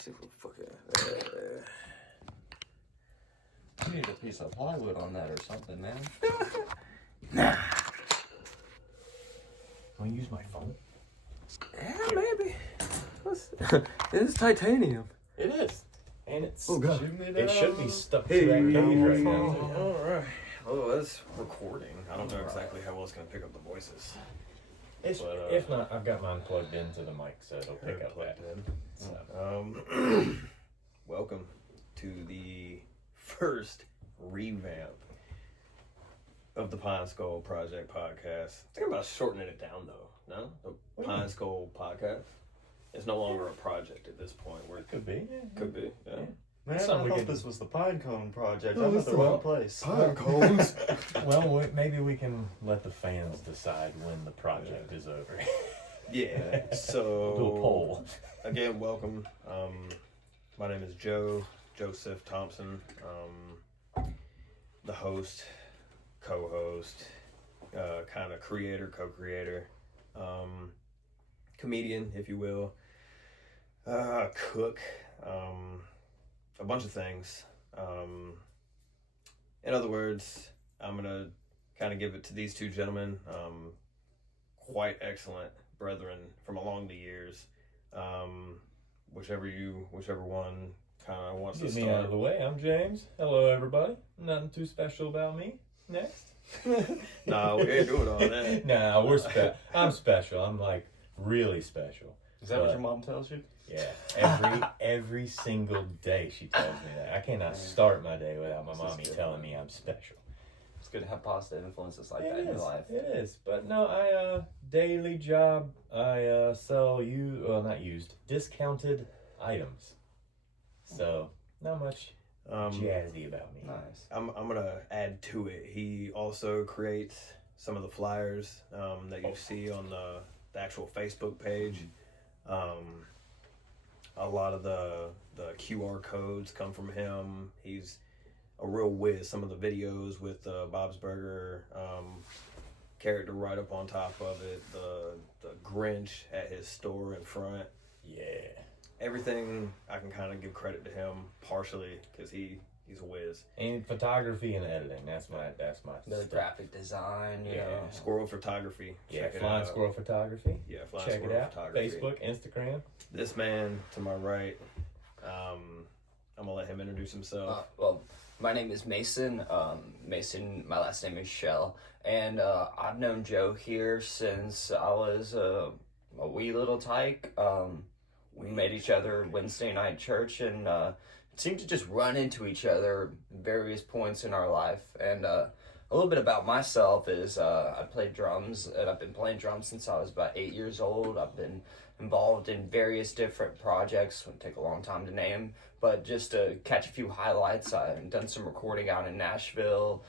see what fucking. You need a piece of plywood on that or something, man. Nah. Want to use my phone? Yeah, maybe. It is titanium. It is. And it's. Oh, God. It should be stuck to Hey, that cage right hey, now. all right. Oh, that's recording. I don't know exactly how well it's going to pick up the voices. It's, if not, I've got mine plugged into the mic, so it'll pick up that. So. Welcome to the first revamp of the Pine Skull Project podcast. I think I'm about shortening it down, though. No? The Pine Skull podcast. It's no longer a project at this point. Where It could be. Could be, yeah. Man, I thought this was the Pinecone Project. Oh, I'm at it's the the wrong place. Pine cones. Well, maybe we can let the fans decide when the project is over. Yeah, so... Do a poll. Again, welcome. My name is Joseph Thompson. The host, co-host, kind of creator, co-creator, comedian, if you will, cook, a bunch of things. In other words, I'm gonna kind of give it to these two gentlemen, quite excellent brethren from along the years. Whichever one kind of wants to Get start. me out of the way. I'm James. Hello, everybody. Nothing too special about me. Next. No, we ain't doing all that. Nah, I'm special. I'm like really special. Is that what your mom tells you? Yeah, every single day she tells me that. I cannot start my day without my mommy telling me I'm special. It's good to have positive influences like that in your life. It is. But no, I daily job. I sell discounted items. So not much jazzy about me. Nice. I'm gonna add to it. He also creates some of the flyers that you see on the actual Facebook page. A lot of the QR codes come from him. He's a real whiz. Some of the videos with Bob's Burger character right up on top of it. The Grinch at his store in front. Yeah. Everything I can kind of give credit to him partially because he's a whiz. And photography and editing. That's my The stuff. graphic design, you Yeah, know. Squirrel Photography. Yeah, Check it Flying out. Squirrel Photography. Yeah, Flying Check Squirrel it out. Photography. Facebook, Instagram. This man to my right, I'm gonna let him introduce himself. Well, my name is Mason. Mason, my last name is Shell. And I've known Joe here since I was a wee little tyke. We met each other Wednesday night church and seemed to just run into each other at various points in our life. And a little bit about myself is I played drums, and I've been playing drums since I was about 8 years old. I've been involved in various different projects. It would take a long time to name, but just to catch a few highlights, I've done some recording out in Nashville,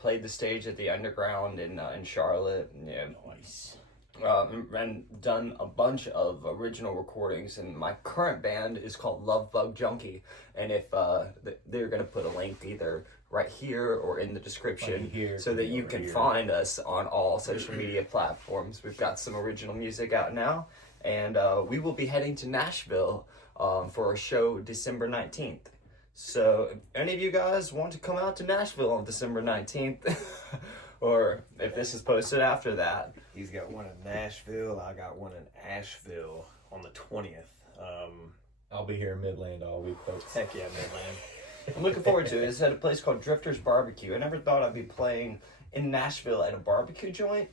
played the stage at the Underground in Charlotte. Yeah. Nice. And done a bunch of original recordings, and my current band is called Love Bug Junkie, and if they're going to put a link either right here or in the description here, so that you can find us on all social media platforms. We've got some original music out now, and we will be heading to Nashville for a show December 19th. So if any of you guys want to come out to Nashville on December 19th, or if this is posted after that. He's got one in Nashville. I got one in Asheville on the 20th. I'll be here in Midland all week, folks. Heck yeah, Midland. I'm looking forward to it. It's at a place called Drifters Barbecue. I never thought I'd be playing in Nashville at a barbecue joint.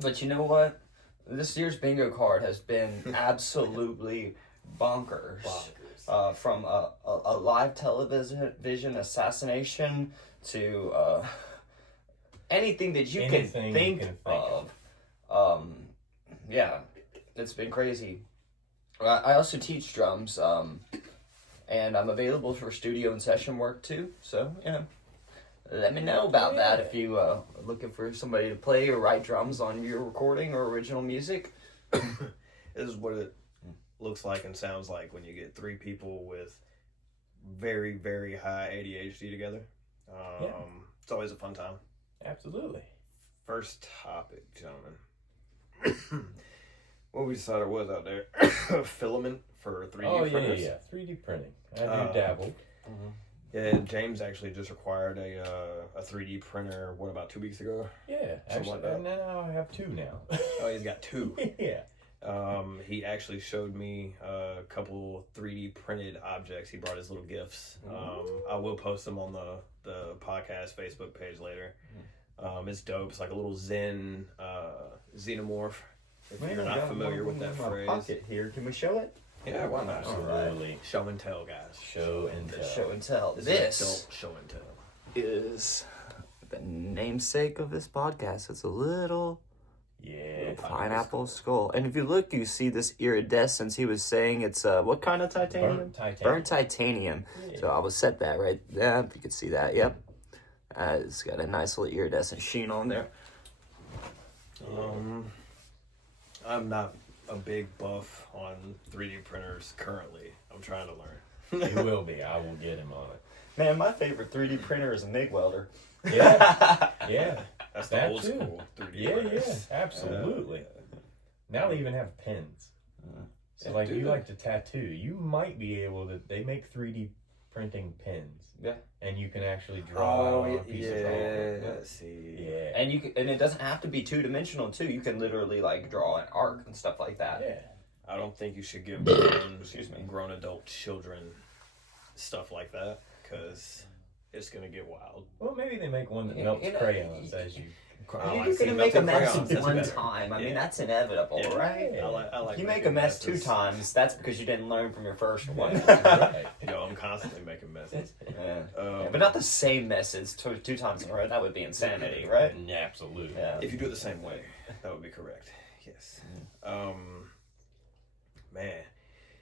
But you know what? This year's bingo card has been absolutely bonkers. From a live television assassination to anything that you can think of. Yeah, it's been crazy. I also teach drums, and I'm available for studio and session work too. So, you know, let me know about that if you are looking for somebody to play or write drums on your recording or original music. This is what it looks like and sounds like when you get three people with very, very high ADHD together. It's always a fun time. Absolutely. First topic, gentlemen. What we decided was out there. Filament for 3 years. printers? Yeah. 3D printing. I do dabble. Yeah, James actually just acquired a 3D printer. What, about 2 weeks ago? Yeah, Something actually, like that. now I have 2 now. Oh, he's got 2. Yeah. He actually showed me a couple 3D printed objects. He brought his little gifts. I will post them on the podcast Facebook page later. It's dope. It's like a little Zen xenomorph. If you're not familiar with that phrase. Pocket here. Can we show it? Yeah, why not? Absolutely. Show and tell, guys. Show and tell. Show and tell. This This is adult show and tell. is the namesake of this podcast. It's a little Yeah. pineapple skull. And if you look, you see this iridescence. He was saying it's what kind of titanium? Burnt titanium. Burnt titanium. Yeah. So I will set that right there. If you can see that, yep. It's got a nice little iridescent sheen on there. I'm not a big buff on 3D printers currently. I'm trying to learn. He will be. I will get him on it. Man, my favorite 3D printer is a MIG welder. Yeah. Yeah. That's the That old too. school 3D Yeah, printers. absolutely. Now they even have pens. So Yeah, like do you they? like to tattoo, you might be able to. They make 3D printing pens. Yeah. And you can actually draw on a piece of paper. Let's see. Yeah. And and it doesn't have to be 2-dimensional too. You can literally like draw an arc and stuff like that. Yeah. I don't think you should give grown adult children stuff like that, because it's gonna get wild. Well, maybe they make one that Yeah, melts you know, crayons as you. You're gonna make a mess That's one better. time. I mean, Yeah. that's inevitable, Yeah. right? I like If you make making a mess 2 messes. times, that's because you didn't learn from your first one. Right. Yo, I'm constantly making messes. Yeah. Um, But not the same messes 2 times in a row. That would be insanity, right? Absolutely. Yeah. If you do it the same way, that would be correct. Yes. Man.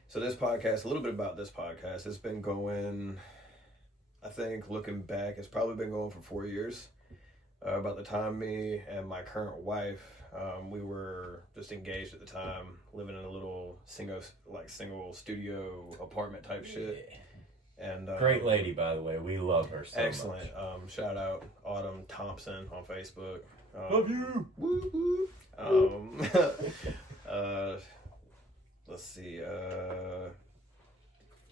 So this podcast, a little bit about this podcast. It's been going, I think, looking back, it's probably been going for 4 years. About the time me and my current wife, we were just engaged at the time, living in a little single studio apartment type shit. And Great lady, by the way. We love her so excellent. much. Shout out Autumn Thompson on Facebook. Love you. Woo woo. Let's see.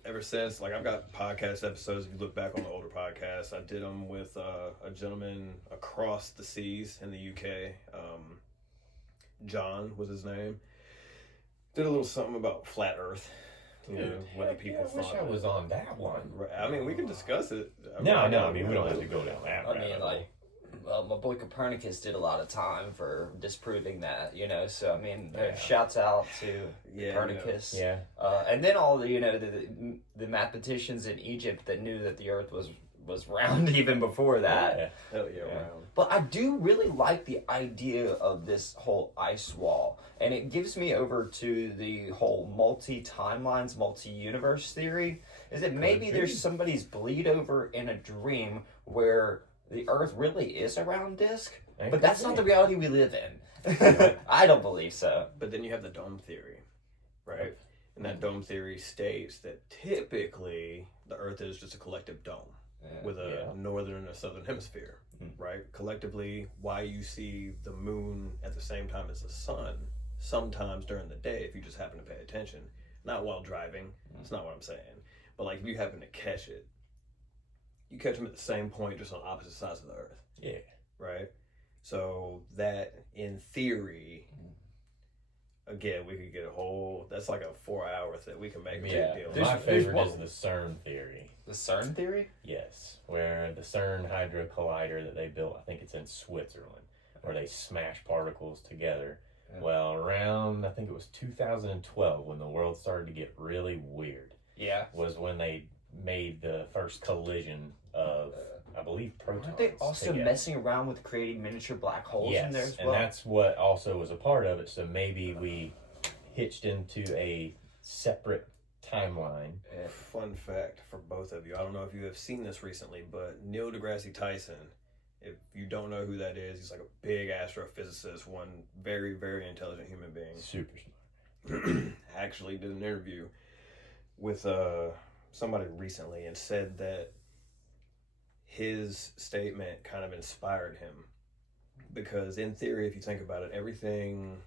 Ever since, like, I've got podcast episodes. If you look back on the older podcasts, I did them with a gentleman across the seas in the UK. John was his name. Did a little something about flat Earth. You know, whether people I wish thought I was on that one. Right. I mean, we can discuss it. No, I mean, we don't have to go down that I rabbit mean, hole. like, my boy Copernicus did a lot of time for disproving that, you know. So I mean, shouts out to Copernicus. Yeah. And then all the the mathematicians in Egypt that knew that the Earth was round even before that. Hell yeah, Yeah. round. But I do really like the idea of this whole ice wall. And it gives me over to the whole multi-timelines, multi-universe theory. Is that maybe there's somebody's bleed over in a dream where the Earth really is a round disc, but that's not the reality we live in. I don't believe so. But then you have the dome theory, right? And that dome theory states that typically the Earth is just a collective dome with a northern and a southern hemisphere, right? Collectively, why you see the moon at the same time as the sun sometimes during the day if you just happen to pay attention. Not while driving. That's not what I'm saying. But like if you happen to catch it, you catch them at the same point, just on opposite sides of the Earth. Yeah. Right? So that, in theory, again, we could get a whole, that's like a 4-hour that we can make a big Yeah. deal. My There's favorite one- is the CERN theory. The CERN theory? Yes. Where the CERN Hydro Collider that they built, I think it's in Switzerland, where they smash particles together. Yeah. Well, around, I think it was 2012, when the world started to get really weird, Yeah. was when they made the first collision of, I believe, protons. Aren't they also together. messing around with creating miniature black holes in there as well? And that's what also was a part of it. So maybe we hitched into a separate timeline. Fun fact for both of you. I don't know if you have seen this recently, but Neil deGrasse Tyson, if you don't know who that is, he's like a big astrophysicist, one very, very intelligent human being. Super smart. Actually did an interview with somebody recently and said that his statement kind of inspired him, because in theory, if you think about it, everything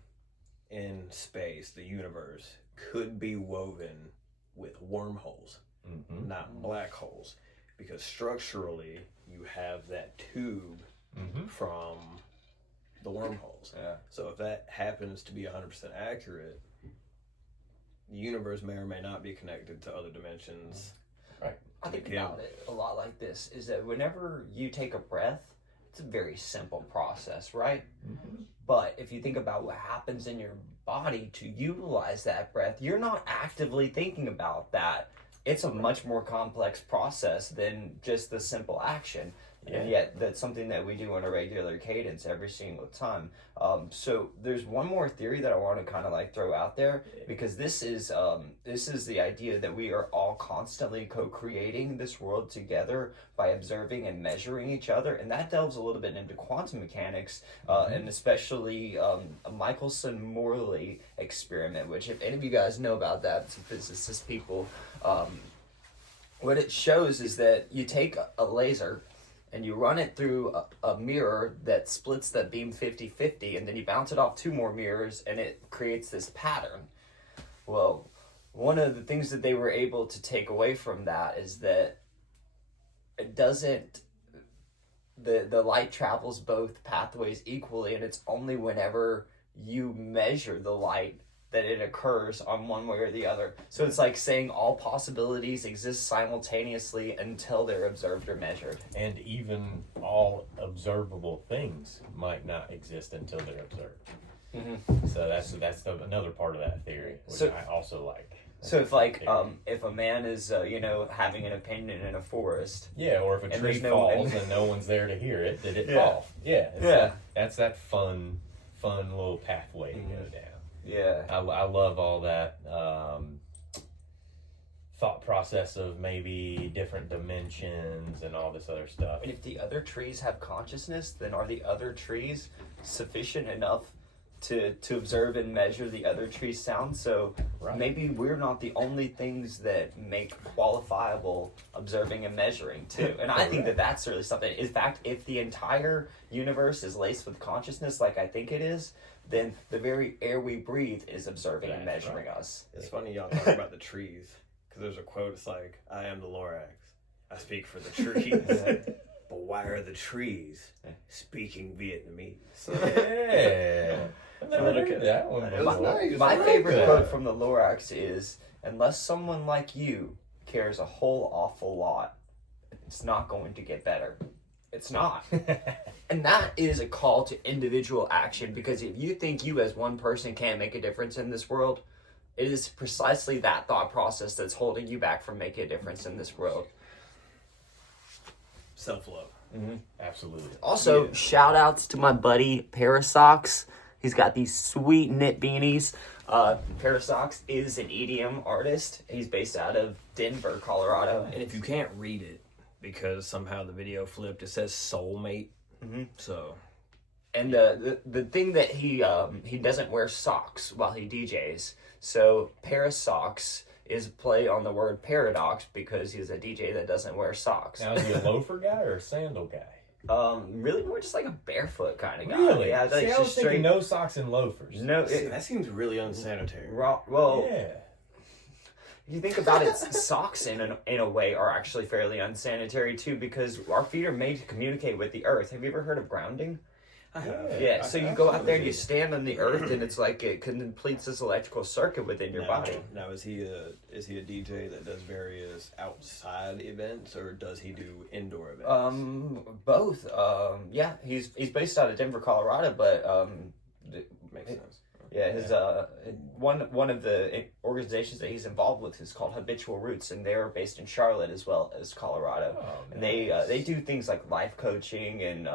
in space, the universe, could be woven with wormholes, not black holes, because structurally you have that tube from the wormholes. Yeah. So if that happens to be 100% accurate, the universe may or may not be connected to other dimensions. Right. I think about it a lot like this, is that whenever you take a breath, it's a very simple process, right? But if you think about what happens in your body to utilize that breath, you're not actively thinking about that. It's a much more complex process than just the simple action. And yet that's something that we do on a regular cadence every single time. So there's one more theory that I want to kind of like throw out there, because this is the idea that we are all constantly co-creating this world together by observing and measuring each other, and that delves a little bit into quantum mechanics, and especially a Michelson-Morley experiment, which if any of you guys know about that, some physicist people, what it shows is that you take a laser and you run it through a mirror that splits that beam 50-50, and then you bounce it off 2 more mirrors, and it creates this pattern. Well, one of the things that they were able to take away from that is that it doesn't, the light travels both pathways equally, and it's only whenever you measure the light that it occurs on one way or the other. So it's like saying all possibilities exist simultaneously until they're observed or measured. And even all observable things might not exist until they're observed. So that's another part of that theory, which I also like. So if if a man is having an opinion in a forest, or if a tree falls and no one's there to hear it, did it fall? That's that fun little pathway to go down. Yeah, I love all that thought process of maybe different dimensions and all this other stuff. And if the other trees have consciousness, then are the other trees sufficient enough to observe and measure the other trees' sound? So maybe we're not the only things that make qualifiable observing and measuring too. And I think that that's really something. In fact, if the entire universe is laced with consciousness like I think it is, then the very air we breathe is observing and measuring us. It's funny y'all talk about the trees, because there's a quote, it's like, I am the Lorax, I speak for the trees. But why are the trees speaking Vietnamese? My favorite quote from the Lorax is, unless someone like you cares a whole awful lot, it's not going to get better. It's not. And that is a call to individual action, because if you think you as one person can't make a difference in this world, it is precisely that thought process that's holding you back from making a difference in this world. Self-love. Absolutely. Also, shout outs to my buddy Parasocks. He's got these sweet knit beanies. Parasocks is an EDM artist. He's based out of Denver, Colorado. And if you can't read it, because somehow the video flipped, it says soulmate. So, and the thing that he doesn't wear socks while he DJs. So Parasocks is a play on the word paradox, because he's a DJ that doesn't wear socks. Now, is he a loafer guy or a sandal guy? Really more just like a barefoot kind of guy. Really? Yeah, See, like I was thinking no socks and loafers. No, that seems really unsanitary. Well, yeah. If you think about it, socks in a way are actually fairly unsanitary too, because our feet are made to communicate with the earth. Have you ever heard of grounding? I have. Yeah, so you go out there and you stand on the earth, and it's like it completes this electrical circuit within your body. Now, is he a DJ that does various outside events, or does he do indoor events? Both. Yeah, he's based out of Denver, Colorado, but makes sense. Yeah, his one of the organizations that he's involved with is called Habitual Roots, and they're based in Charlotte as well as Colorado. And they do things like life coaching and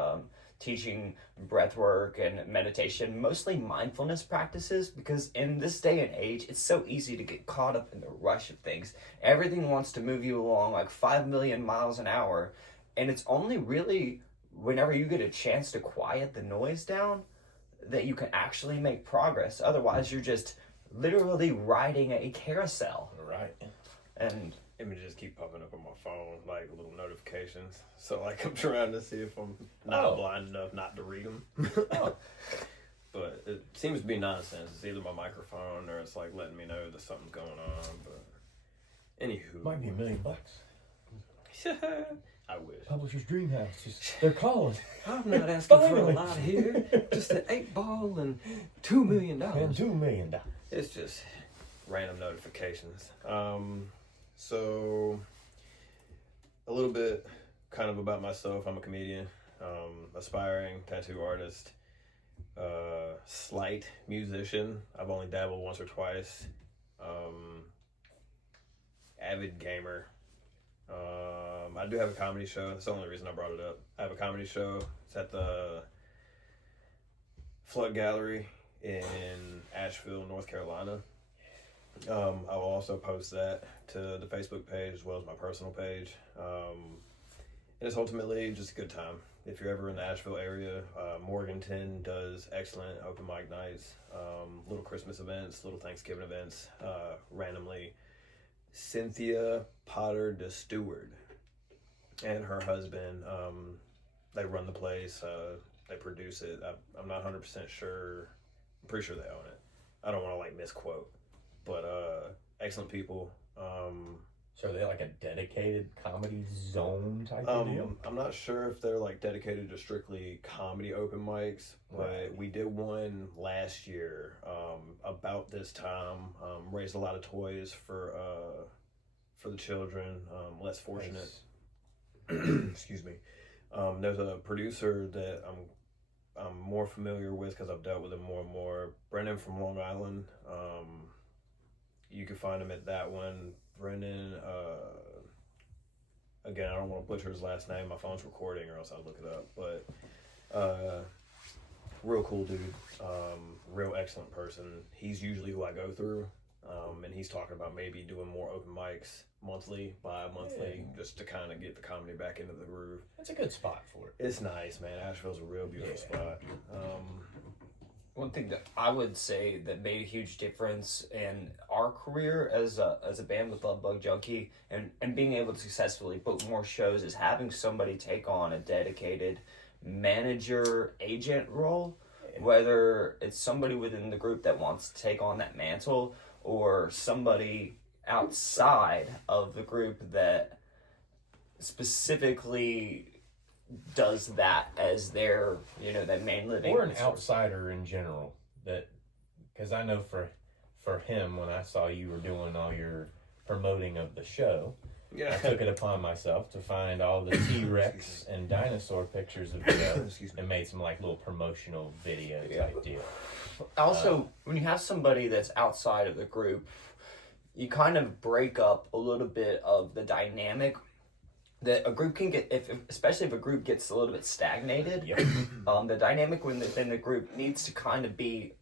teaching breath work and meditation, mostly mindfulness practices, because in this day and age, it's so easy to get caught up in the rush of things. Everything wants to move you along like 5 million miles an hour, and it's only really whenever you get a chance to quiet the noise down that you can actually make progress. Otherwise, you're just literally riding a carousel. Right. And images keep popping up on my phone, like little notifications. So, like, I'm trying to see if I'm not blind enough not to read them. But it seems to be nonsense. It's either my microphone or it's like letting me know that something's going on. But Anywho. Might be $1 million. I wish. Publisher's dream house. They're calling. I'm not asking for a Finally. lot here. Just an 8-ball and $2 million. And $2 million. It's just random notifications. So a little bit kind of about myself. I'm a comedian, aspiring tattoo artist, slight musician. I've only dabbled once or twice. Avid gamer. I do have a comedy show. That's the only reason I brought it up. I have a comedy show. It's at the Flood Gallery in Asheville, North Carolina. I will also post that to the Facebook page as well as my personal page. And it's ultimately just a good time. If you're ever in the Asheville area, Morganton does excellent open mic nights, little Christmas events, little Thanksgiving events, randomly. Cynthia Potter de Stewart and her husband, they run the place, they produce it. I'm not 100% sure. I'm pretty sure they own it. I don't want to like misquote, but excellent people. So are they like a dedicated comedy zone type of deal? I'm not sure if they're like dedicated to strictly comedy open mics, but we did one last year about this time. Raised a lot of toys for the children less fortunate. Nice. Excuse me. There's a producer that I'm more familiar with because I've dealt with him more and more. Brendan from Long Island. You can find him at that one. Brendan, again, I don't want to butcher his last name. My phone's recording or else I'll look it up. But real cool dude. Real excellent person. He's usually who I go through. And he's talking about maybe doing more open mics monthly, bi-monthly, just to kind of get the comedy back into the groove. That's a good spot for it. It's nice, man. Asheville's a real beautiful spot. One thing that I would say that made a huge difference in our career as a band with Love Bug Junkie and being able to successfully book more shows is having somebody take on a dedicated manager agent role, whether it's somebody within the group that wants to take on that mantle or somebody outside of the group that specifically does that as their, that main living. Or an outsider in general. That, because I know for him, when I saw you were doing all your promoting of the show, I took it upon myself to find all the T-Rex and dinosaur pictures of Joe and made some like little promotional video type deal. Also, when you have somebody that's outside of the group, you kind of break up a little bit of the dynamic that a group can get, especially if a group gets a little bit stagnated. The dynamic within the group needs to kind of be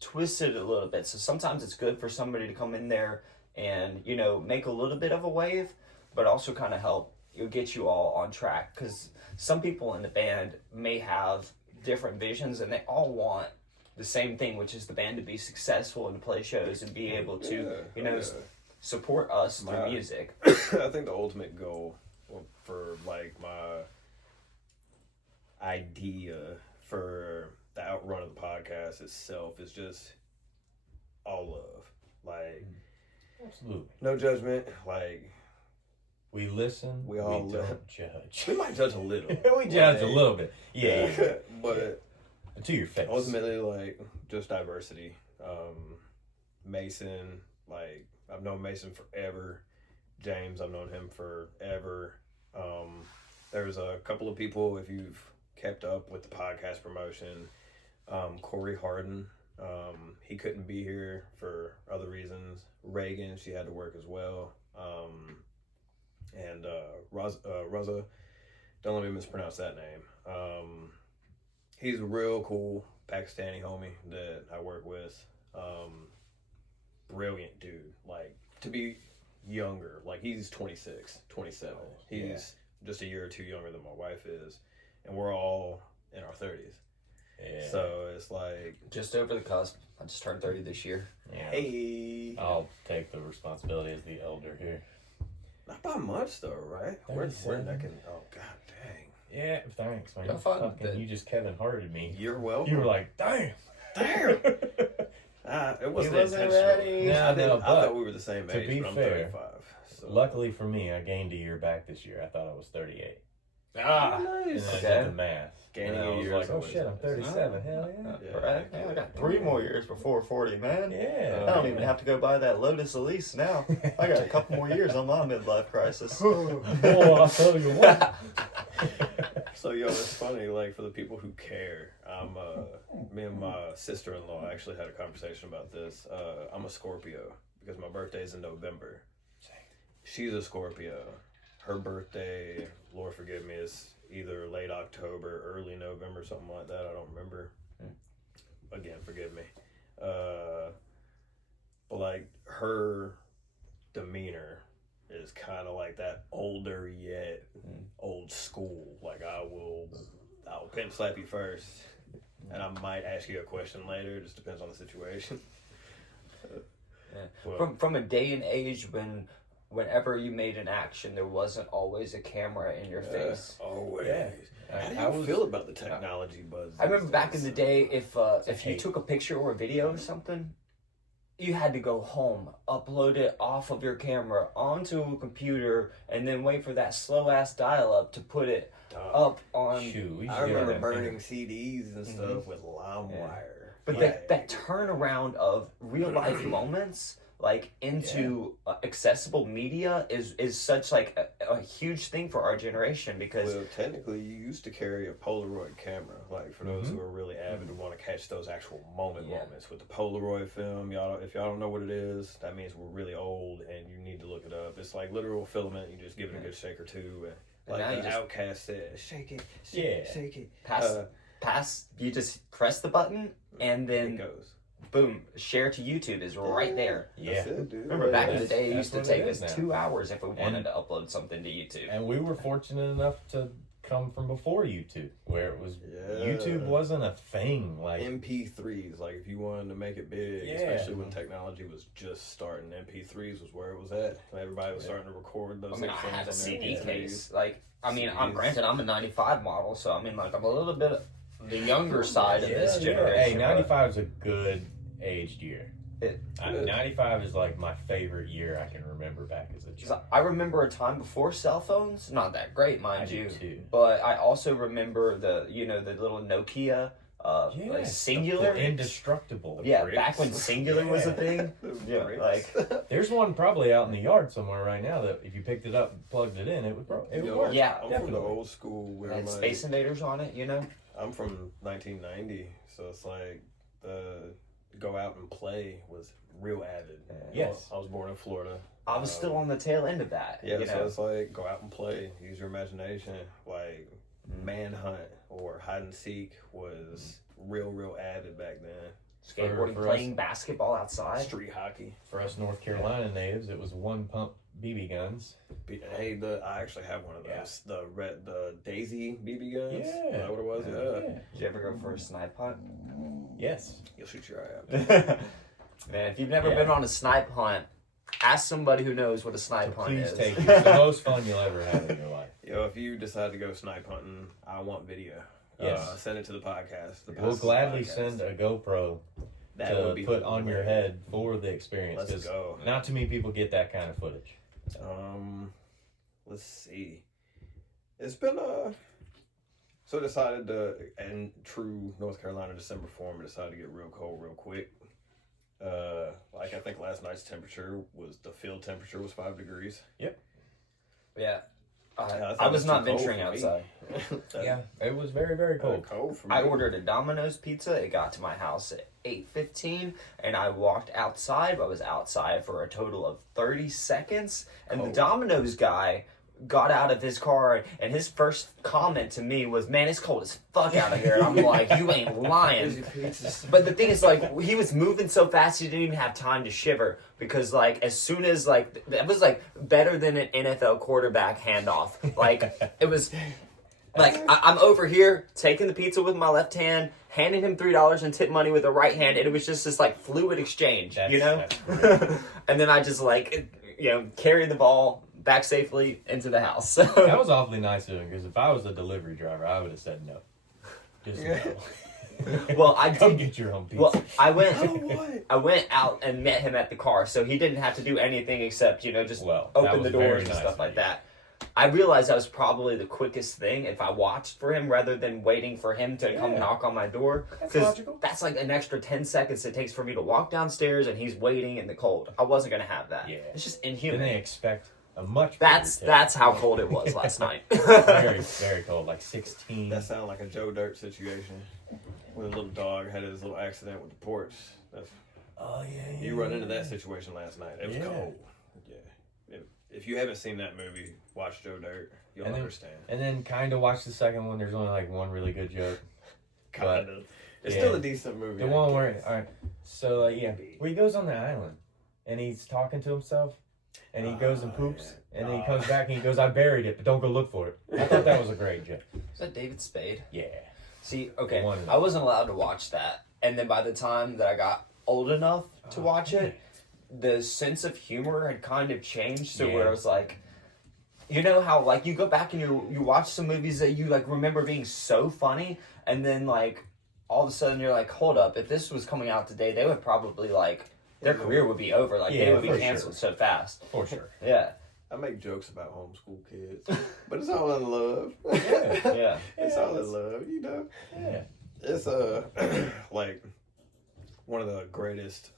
twisted a little bit. So sometimes it's good for somebody to come in there and make a little bit of a wave, but also kind of help get you all on track. Because some people in the band may have different visions, and they all want the same thing, which is the band to be successful and to play shows and be able to support us through music. I think the ultimate goal for like my idea for the outrun of the podcast itself is just all love. Like, absolutely no judgment. Like, we listen, we don't judge. We might judge a little. We judge a little bit, but to your face. Ultimately, like, just diversity. Mason, like, I've known Mason forever. James, I've known him forever. There's a couple of people, if you've kept up with the podcast promotion, Corey Harden, he couldn't be here for other reasons. Reagan, she had to work as well. And Raza, don't let me mispronounce that name. He's a real cool Pakistani homie that I work with. Brilliant dude. Like, to be younger, like, he's 26, 27. He's just a year or two younger than my wife is. And we're all in our 30s. Yeah. So it's like... just over the cusp. I just turned 30 this year. Yeah. Hey! I'll take the responsibility as the elder here. Not by much, though, right? Where that can... Oh, god dang. Yeah, thanks, man. You just Kevin Harted me. You're welcome. You were like, damn! It wasn't ready. intentional. No, I thought we were the same age, but I'm fair, 35. So Luckily for me, I gained a year back this year. I thought I was 38. Ah, And nice. I Okay. did the math. Gaining and I a was year like, is oh always shit, I'm nice. 37. Hell yeah. Yeah, right. heck I yeah. got 3 more years before 40, man. Yeah. I don't even have to go buy that Lotus Elise now. I got a couple more years on my midlife crisis. Boy, I tell you what. So yo, it's funny. Like for the people who care, me and my sister-in-law actually had a conversation about this. I'm a Scorpio because my birthday's in November. She's a Scorpio. Her birthday, Lord forgive me, is either late October, early November, something like that. I don't remember. Again, forgive me. But like her demeanor is kind of like that older yet old school. Like I'll pimp slap you first, and I might ask you a question later. It just depends on the situation. Yeah. From a day and age whenever you made an action, there wasn't always a camera in your face. Always. Yeah. How do you feel about the technology buzz? I remember back in the day, if you hate. took a picture or a video or something, you had to go home, upload it off of your camera onto a computer, and then wait for that slow ass dial up to put it up on. Shoot, we used I to get remember that burning thing. CDs and stuff with LimeWire. But that turnaround of real life moments, like into accessible media, is such like a huge thing for our generation because. Well, technically, you used to carry a Polaroid camera. Like for those who are really avid and want to catch those actual moments with the Polaroid film. If y'all don't know what it is, that means we're really old and you need to look it up. It's like literal filament. You just give it a good shake or two. And now like you the just- Outcast said, shake it, shake it. Pass. You just press the button and It then goes. boom, share to YouTube is right there. Yeah. That's it, dude. Remember back in the That's- day, it that's used to what take it us is now. 2 hours if we wanted And- to upload something to YouTube. And we were fortunate enough to come from before YouTube, where it was Yeah. YouTube wasn't a thing. Like MP3s, like if you wanted to make it big, Yeah. especially when technology was just starting, MP3s was where it was at. Everybody was starting to record those. I mean, I things had a on CD their case. Like, I mean, CDs. granted, I'm a 95 model, so I mean, like, I'm a little bit the younger side of this generation. Hey, but 95 is a good aged year. It- 95 is like my favorite year I can remember back as a 'cause child. I remember a time before cell phones, not that great, mind I do you. too. But I also remember the little Nokia like singular. The indestructive. Yeah, bricks. back when singular was a thing. Yeah, Bricks. like There's one probably out in the yard somewhere right now that if you picked it up and plugged it in, it would Yo, work. Yeah, I'm from definitely. the old school where had like, Space Invaders on it, you know. I'm from 1990, so it's like the go out and play was real avid. Yes. I was born in Florida. I was still on the tail end of that. Yeah, you so know? it's like go out and play, use your imagination. Like manhunt or hide and seek was real avid back then. Skateboarding, for playing basketball outside. Street hockey. For us North Carolina natives, it was one pump BB guns. Hey, I actually have one of those. The Daisy BB guns. Yeah. Is that what it was? Yeah. Did you ever go for a snipe hunt? Yes. You'll shoot your eye out. Man, if you've never Yeah. been on a snipe hunt, ask somebody who knows what a snipe hunt Please is. take it. It's the most fun you'll ever have in your life. Yo, if you decide to go snipe hunting, I want video. Yes. Send it to the podcast. We'll gladly send a GoPro that to would be put on your hilarious. head for the experience. Let's 'cause go. Not too many people get that kind of footage. Let's see. It's been so decided to, in true North Carolina December form, it decided to get real cold real quick. Like I think last night's temperature was the field temperature was 5 degrees. Yeah. Yeah, I thought was it not too cold venturing for me. outside. It was very, very cold. Cold for me. I ordered a Domino's pizza. It got to my house at 8:15, and I walked outside. I was outside for a total of 30 seconds, and the Domino's guy got out of his car, and his first comment to me was, "Man, it's cold as fuck out of here." And I'm like, "You ain't lying." But the thing is, like, he was moving so fast, he didn't even have time to shiver. Because, like, as soon as, like, that was, like, better than an NFL quarterback handoff. Like, it was, like, I'm over here taking the pizza with my left hand, handing him $3 in tip money with the right hand, and it was just this, like, fluid exchange, you know? That's And then I just, like, carried the ball back safely into the house. So. That was awfully nice of him, because if I was a delivery driver, I would have said no. Just no. Well, I Come did. get your own pizza. Well, I went. Oh, what? I went out and met him at the car, so he didn't have to do anything except, just Well, that open was the very doors and nice stuff of like you. that. I realized that was probably the quickest thing if I watched for him rather than waiting for him to come Yeah. knock on my door. That's 'Cause logical. that's like an extra 10 seconds it takes for me to walk downstairs and he's waiting in the cold. I wasn't going to have that. Yeah. It's just Then inhuman. they expect a much That's bigger that's how cold it was last night. very, very cold, like 16. That sounds like a Joe Dirt situation. When the little dog had his little accident with the porch. That's, Oh, yeah. you run into that situation last night. It was Yeah. cold. Yeah. If you haven't seen that movie, watch Joe Dirt. You'll And then- understand. And then kind of watch the second one. There's only like one really good joke. Kind of. It's yeah. still a decent movie. The I one where, guess. all right, so yeah, where he goes on the island and he's talking to himself and he goes and poops and then he comes back and he goes, I buried it, but don't go look for it. I thought that was a great joke. Is that David Spade? Yeah. See, okay, One of them. I wasn't allowed to watch that. And then by the time that I got old enough to watch it, the sense of humor had kind of changed. So where Yeah. it was like, you know how like you go back and you watch some movies that you like remember being so funny, and then like all of a sudden you're like, hold up, if this was coming out today, they would probably like their career would be over. Like they Yeah, would be for canceled so fast. For sure. Yeah, I make jokes about homeschool kids, but it's all in love. Yeah. yeah. It's Yeah, all it's- in love, you know. Yeah. It's like one of the greatest.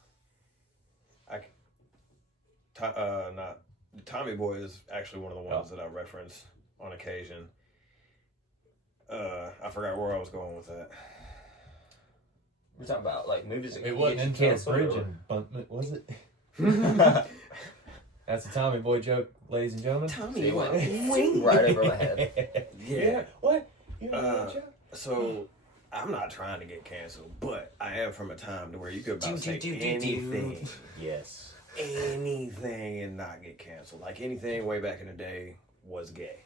Not Tommy Boy is actually one of the ones that I reference on occasion. I forgot where I was going with that. We're talking about like movies that It get wasn't you into a canceled. bridge Or... and bumped, was it? That's a Tommy Boy joke, ladies and gentlemen. So you went wing right over my head. Yeah. What? You know that joke? So I'm not trying to get canceled, but I am from a time to where you could about say Do. anything, Yes. anything, and not get canceled. Like anything way back in the day was gay.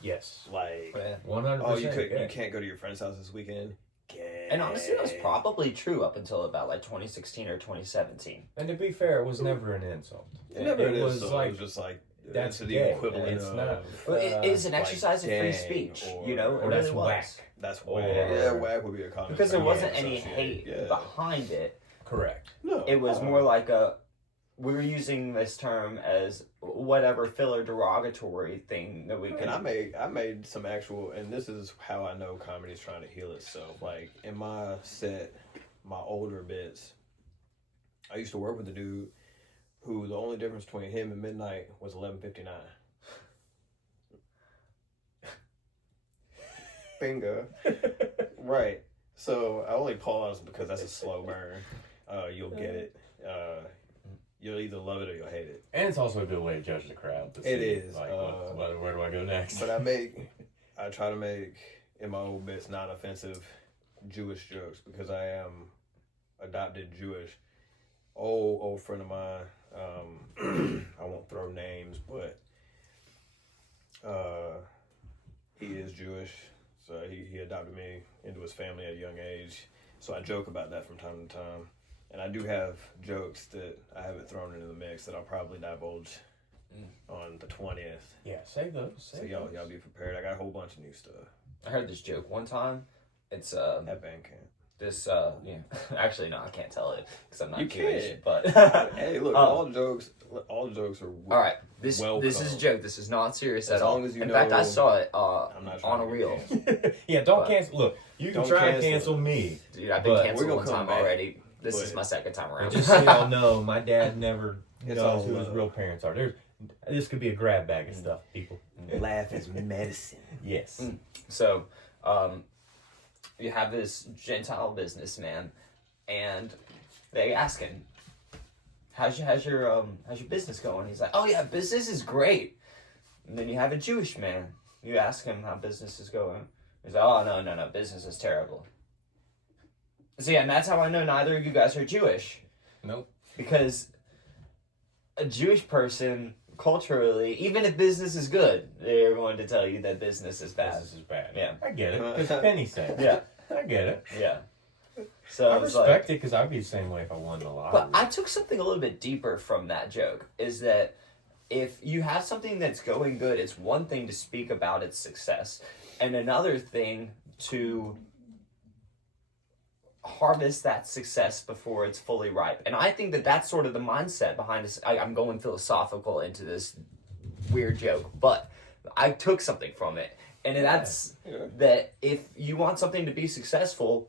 Yes. Like, Yeah. 100%. oh, you yeah. can't go to your friend's house this weekend. Gay. And honestly, that was probably true up until about like 2016 or 2017. And to be fair, it was never an insult. It never it is. was So like, it was just like that's the gay. equivalent It's of not. Well, it is an like exercise in free gang speech, or- you know? or It that's really was. whack. That's Or- whack. Yeah, whack would be a comment. Because there Yeah, wasn't any associated. hate Yeah. behind it. Correct. No, It was more like we were using this term as whatever filler derogatory thing that we could. And I made some actual, and this is how I know comedy's trying to heal itself. Like in my set, my older bits, I used to work with a dude who the only difference between him and Midnight was 11:59. Bingo. Right. So I only pause because that's a slow burn. You'll get it. You'll either love it or you'll hate it. And it's also a good way to judge the crowd. To It see, is, Like, where do I go next? But I try to make in my old bits non-offensive Jewish jokes because I am adopted Jewish. Old friend of mine. I won't throw names, but he is Jewish, so he adopted me into his family at a young age. So I joke about that from time to time. And I do have jokes that I haven't thrown into the mix that I'll probably divulge on the 20th. Yeah, save those. So y'all be prepared. I got a whole bunch of new stuff I heard this joke one time. It's at Bandcamp. this yeah. Actually, no, I can't tell it because I'm not You Jewish. can't. But Hey, look, all jokes are. all right, this is a welcome. joke. This is not serious As at all. long as you In fact, I know- saw it I'm not trying on a to reel. get canceled. Yeah, don't But- cancel. Look, you can Don't try cancel to cancel it. me. Dude, I've been But- canceled We're one gonna time come back, already. This is but- my second time But around. just so y'all know, my dad never It's knows all who his love. real parents are. This could be a grab bag of stuff, people. Laugh is medicine. Yes. So, you have this Gentile businessman, and they ask him, "How's your business going?" He's like, "Oh yeah, business is great." And then you have a Jewish man. You ask him how business is going. He's like, "Oh no, business is terrible." So yeah, and that's how I know neither of you guys are Jewish, Nope. because a Jewish person culturally, even if business is good, they're going to tell you that business is bad. This is bad. Yeah. I get it. Because Penny said. Yeah. I get it. Yeah. So I it's respect it because I'd be the same way if I won the lottery. But I took something a little bit deeper from that joke, is that if you have something that's going good, it's one thing to speak about its success, and another thing to harvest that success before it's fully ripe. And I think that that's sort of the mindset behind this. I'm going philosophical into this weird joke, but I took something from it. And that's that if you want something to be successful,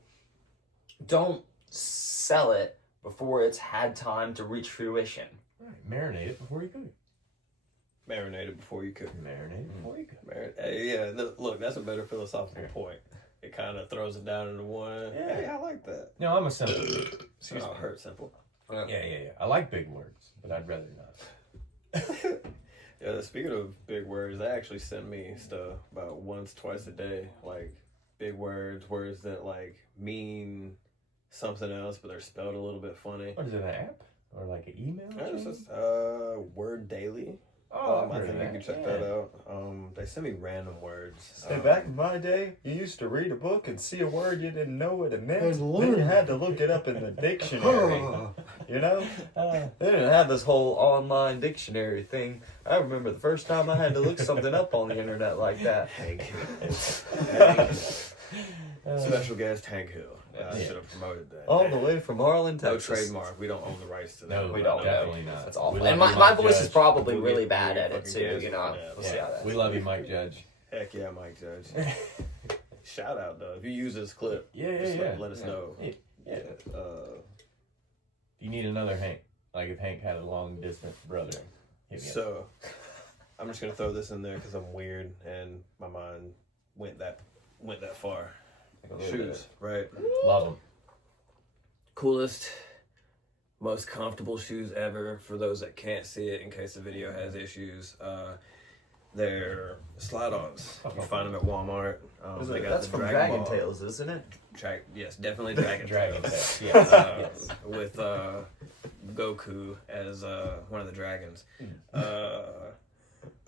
don't sell it before it's had time to reach fruition. Right. Marinate it before you cook it. Marinate it before you cook. Marinate it before you cook. Look, that's a better philosophical point. It kind of throws it down into one. Yeah. Hey, I like that. No, I'm a simple. Excuse me. Hurt simple. Yeah. I like big words, but I'd rather not. Yeah, speaking of big words, they actually send me stuff about once, twice a day. Like, big words that, like, mean something else, but they're spelled a little bit funny. What is it, an app? Or like an email? It's just, Word Daily. Oh, I think you can check that out. They send me random words. Back in my day, you used to read a book and see a word you didn't know what it meant. Then you had to look it up in the dictionary. You know? They didn't have this whole online dictionary thing. I remember the first time I had to look something up on the internet like that. Hank Special guest Hank Hill. I should have promoted that. All the way from Harlan, No Texas. trademark. We don't own the rights to that. No, We don't. definitely not. That's awful. We And love you, my Mike voice is Judge. probably We'll really get- bad we'll at it fucking too, guess you know? it. We'll see how that We love you, Mike Judge. Heck yeah, Mike Judge. Shout out though. If you use this clip, just let us know. Yeah. Uh, If you need another Hank, like if Hank had a long distance brother, hit me up. so I'm just gonna throw this in there because I'm weird and my mind went that far. Shoes, right? Love them. Coolest, most comfortable shoes ever. For those that can't see it, in case the video has issues, they're slide-ons. You find them at Walmart. They got That's the from Dragon Dragon Ball. Tales, isn't it? Yes, definitely Dragon Dragon Tales. Tales. Yes. With Goku as one of the dragons.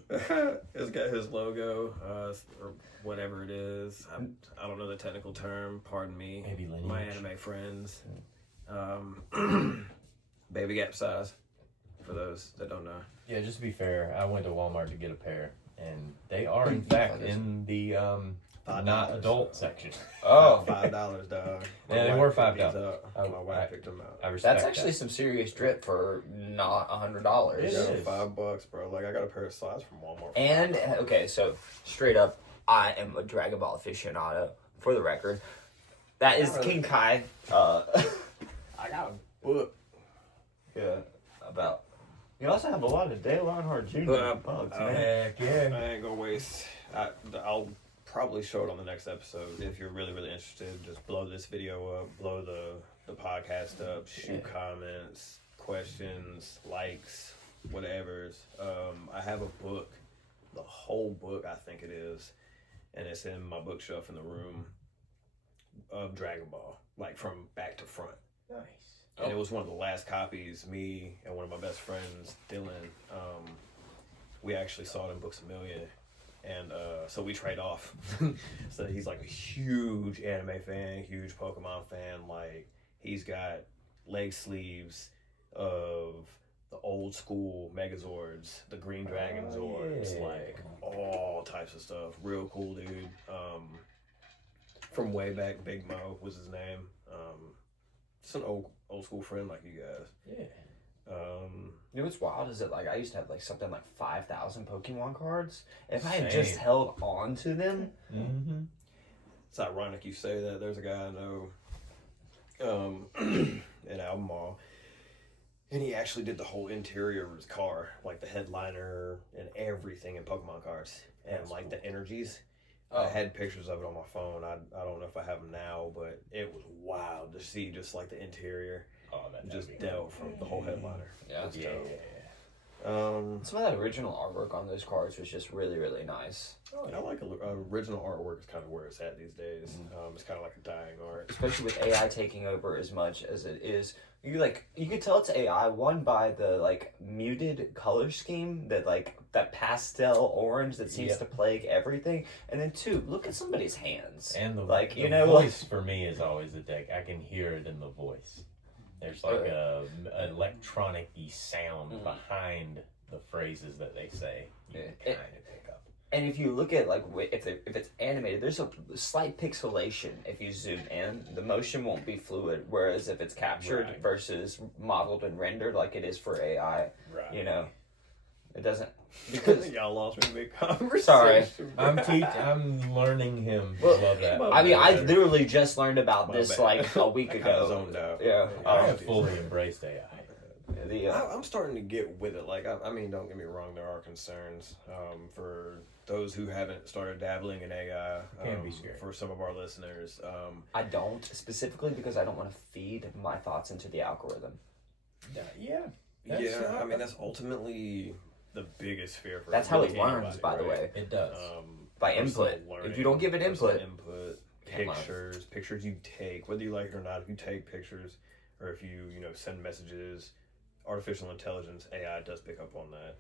It's got his logo, or whatever it is. I don't know the technical term. Pardon me, Maybe lineage. my anime friends. Baby gap size, for those that don't know. Yeah, just to be fair, I went to Walmart to get a pair, and they are in fact in the not adult section. Oh. $5, dog. My Yeah, they wife were picked $5. these up. My wife picked them out. I respect That's actually some serious drip for not $100. It Yeah, is. $5, bro. Like, I got a pair of slides from Walmart. for And $5. okay, so straight up, I am a Dragon Ball aficionado. For the record, that is King Kai. I got a book. Yeah, about. You also have a lot of Dale Earnhardt Jr. bugs, man. Heck yeah. I ain't gonna waste. I'll probably show it on the next episode. If you're really, really interested, just blow this video up, blow the podcast up, shoot comments, questions, likes, whatever's. I have a book, the whole book, I think it is, and it's in my bookshelf in the room of Dragon Ball, like from back to front. Nice. And it was one of the last copies. Me and one of my best friends, Dylan, we actually saw it in Books A Million, and so we trade off. So he's like a huge anime fan, huge Pokemon fan. Like, he's got leg sleeves of the old school Megazords, the Green Dragon Zords, yeah. like all types of stuff. Real cool dude. From way back, Big Mo was his name. Just an old school friend like you guys. Yeah. You know what's wild is that like I used to have like something like 5,000 Pokemon cards. If I had Same. just held on to them, Mm-hmm. It's ironic you say that. There's a guy I know in Albemarle, and he actually did the whole interior of his car, like the headliner and everything in Pokemon cards, and That's like cool. the energies. Oh. I had pictures of it on my phone. I don't know if I have them now, but it was wild to see just like the interior Oh, that just dealt from the whole headliner. Yeah. It's Yeah. dope. some of that original artwork on those cards was just really, really nice. I like original artwork is kind of where it's at these days. It's kind of like a dying art. Especially with AI taking over as much as it is. You could tell it's AI, one, by the like muted color scheme, that pastel orange that seems Yep. to plague everything, and then two, look at somebody's hands. And the voice voice for me is always a dick. I can hear it in the voice. There's like an electronic-y sound behind the phrases that they say. You can kind of pick up. And if you look at like if it's animated, there's a slight pixelation. If you zoom in, the motion won't be fluid. Whereas if it's captured versus modeled and rendered like it is for AI, you know, it doesn't. Because y'all lost me mid conversation. Sorry, I'm learning him. Love that. I mean, I literally just learned about this like a week ago. Zoned out. Yeah, I have fully embraced AI. I'm starting to get with it. Like, I mean, don't get me wrong. There are concerns for those who haven't started dabbling in AI. Can be scary for some of our listeners. I don't specifically because I don't want to feed my thoughts into the algorithm. Yeah. I mean, that's ultimately the biggest fear for. That's how it anybody, learns, by the way. It does. By input. If you don't give it input, pictures you take, whether you like it or not. If you take pictures, or if you send messages, artificial intelligence, AI does pick up on that.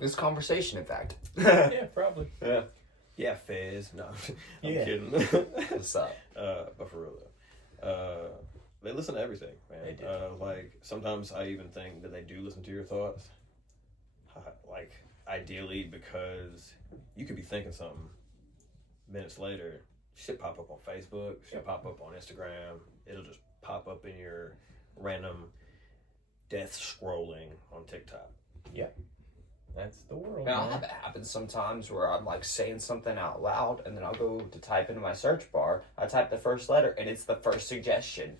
This conversation, in fact. Yeah, probably. Yeah, Fez. No, I'm Yeah. kidding. What's up? But for real though, they listen to everything, man. They do. Like sometimes I even think that they do listen to your thoughts. Like ideally, because you could be thinking something, minutes later, shit pop up on Facebook, shit pop up on Instagram. It'll just pop up in your random death scrolling on TikTok. Yeah. That's the world. Now, it happens sometimes where I'm like saying something out loud, and then I'll go to type into my search bar. I type the first letter, and it's the first suggestion.